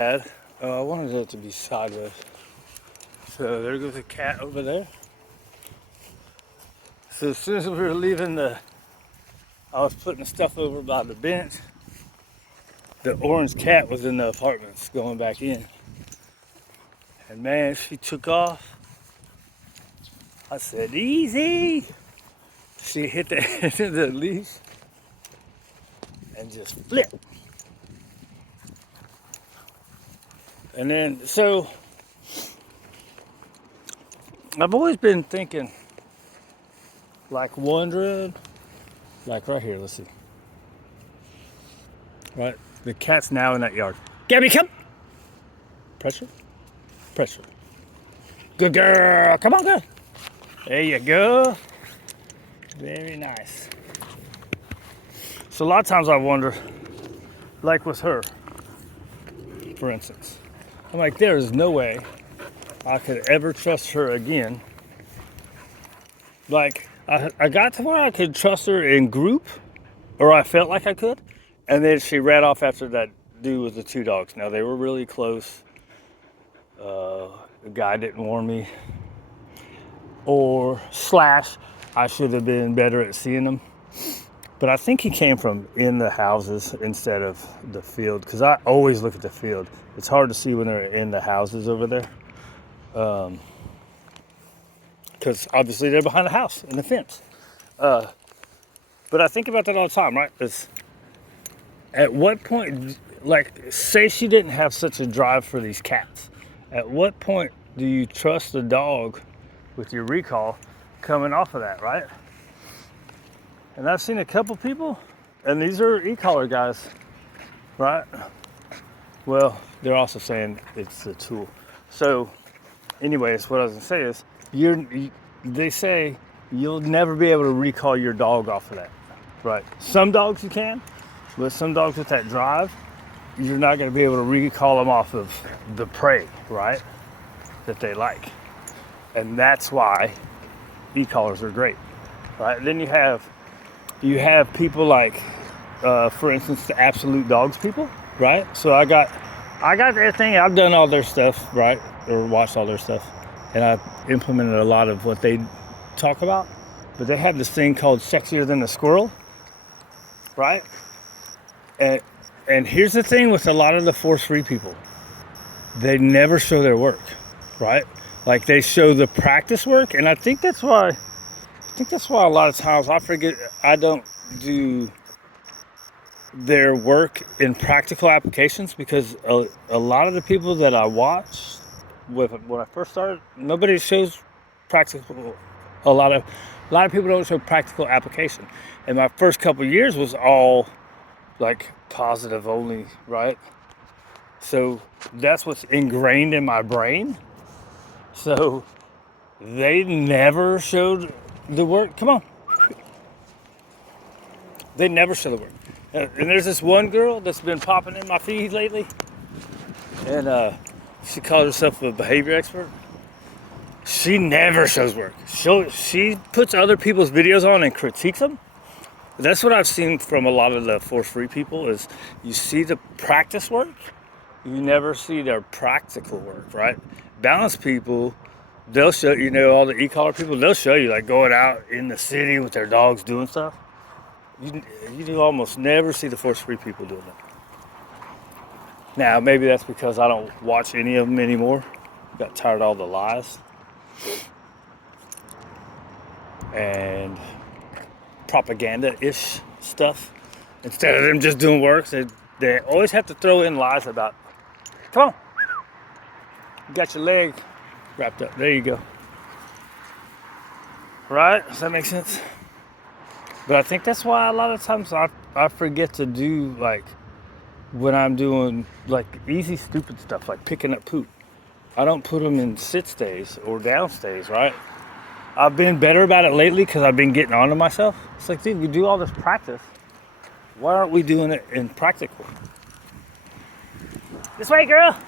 I wanted it to be sideways. So there goes a cat over there. So as soon as we were leaving I was putting the stuff over by the bench. The orange cat was in the apartments going back in. And man, she took off. I said, easy. She hit the end of the leash and just flipped. And then, so I've always been thinking, like wondering, like right here, let's see. Right, the cat's now in that yard. Gabby, come! Pressure, pressure. Good girl, come on, girl. There you go. Very nice. So a lot of times I wonder, like with her, for instance, I'm like, there is no way I could ever trust her again. Like, I got to where I could trust her in group, or I felt like I could, and then she ran off after that dude with the two dogs. Now, they were really close. The guy didn't warn me, or slash, I should have been better at seeing them. But I think he came from in the houses instead of the field, because I always look at the field. It's hard to see when they're in the houses over there. Because obviously they're behind the house in the fence. But I think about that all the time, right? Is at what point, like, say she didn't have such a drive for these cats, at what point do you trust the dog with your recall coming off of that, right? And I've seen a couple people, and these are ecollar guys, right? Well, they're also saying it's a tool. So, anyways, what I was gonna say is, they say you'll never be able to recall your dog off of that, right? Some dogs you can, but some dogs with that drive, you're not gonna be able to recall them off of the prey, right? That they like. And that's why e-collars are great, right? Then you have people like, for instance, the absolute dogs people, right? So I got everything. I've done all their stuff, right? Or watched all their stuff. And I've implemented a lot of what they talk about. But they have this thing called Sexier Than a Squirrel, right? And here's the thing with a lot of the force-free people. They never show their work, right? Like, they show the practice work, and I think that's why a lot of times I don't do their work in practical applications, because a lot of the people that I watch when I first started, nobody shows practical. A lot of people don't show practical application. And my first couple of years was all like positive only, right? So that's what's ingrained in my brain. So they never showed the work. Come on. They never show the work. And there's this one girl that's been popping in my feed lately. And she calls herself a behavior expert. She never shows work. She puts other people's videos on and critiques them. That's what I've seen from a lot of the force-free people, is you see the practice work, you never see their practical work, right? Balanced people, they'll show, all the e-collar people, they'll show you, like, going out in the city with their dogs doing stuff. You almost never see the force-free people doing that. Now, maybe that's because I don't watch any of them anymore. Got tired of all the lies. And propaganda-ish stuff. Instead of them just doing work, they always have to throw in lies about, come on, you got your leg wrapped up. There you go. Right? Does that make sense? But I think that's why a lot of times I forget to do, like, when I'm doing, like, easy, stupid stuff, like picking up poop. I don't put them in sit stays or down stays, right? I've been better about it lately because I've been getting onto myself. It's like, dude, we do all this practice. Why aren't we doing it in practical? This way, girl.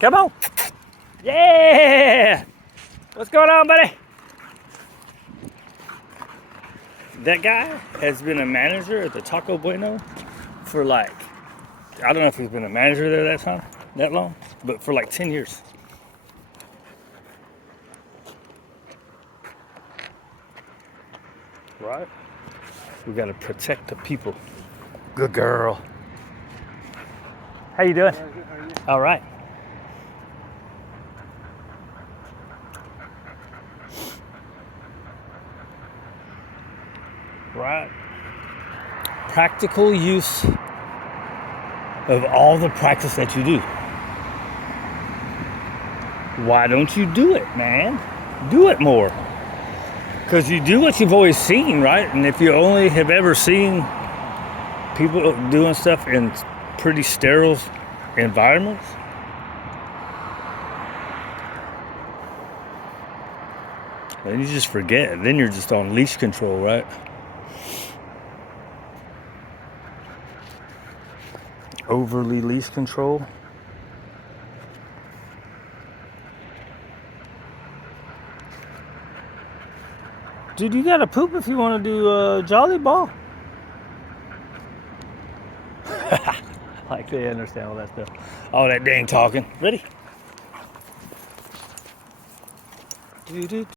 Come on. Yeah. What's going on, buddy? That guy has been a manager at the Taco Bueno for like I don't know if he's been a manager there that long, but for like 10 years. Right? We got to protect the people. Good girl. How you doing? All right. Right. Practical use of all the practice that you do. Why don't you do it, man? Do it more. Because you do what you've always seen, right? And if you only have ever seen people doing stuff in pretty sterile environments, then you just forget. Then you're just on leash control, right? Overly leash control. Dude, you gotta poop if you want to do Jolly Ball. Like they understand all that stuff. All that dang talking. Ready?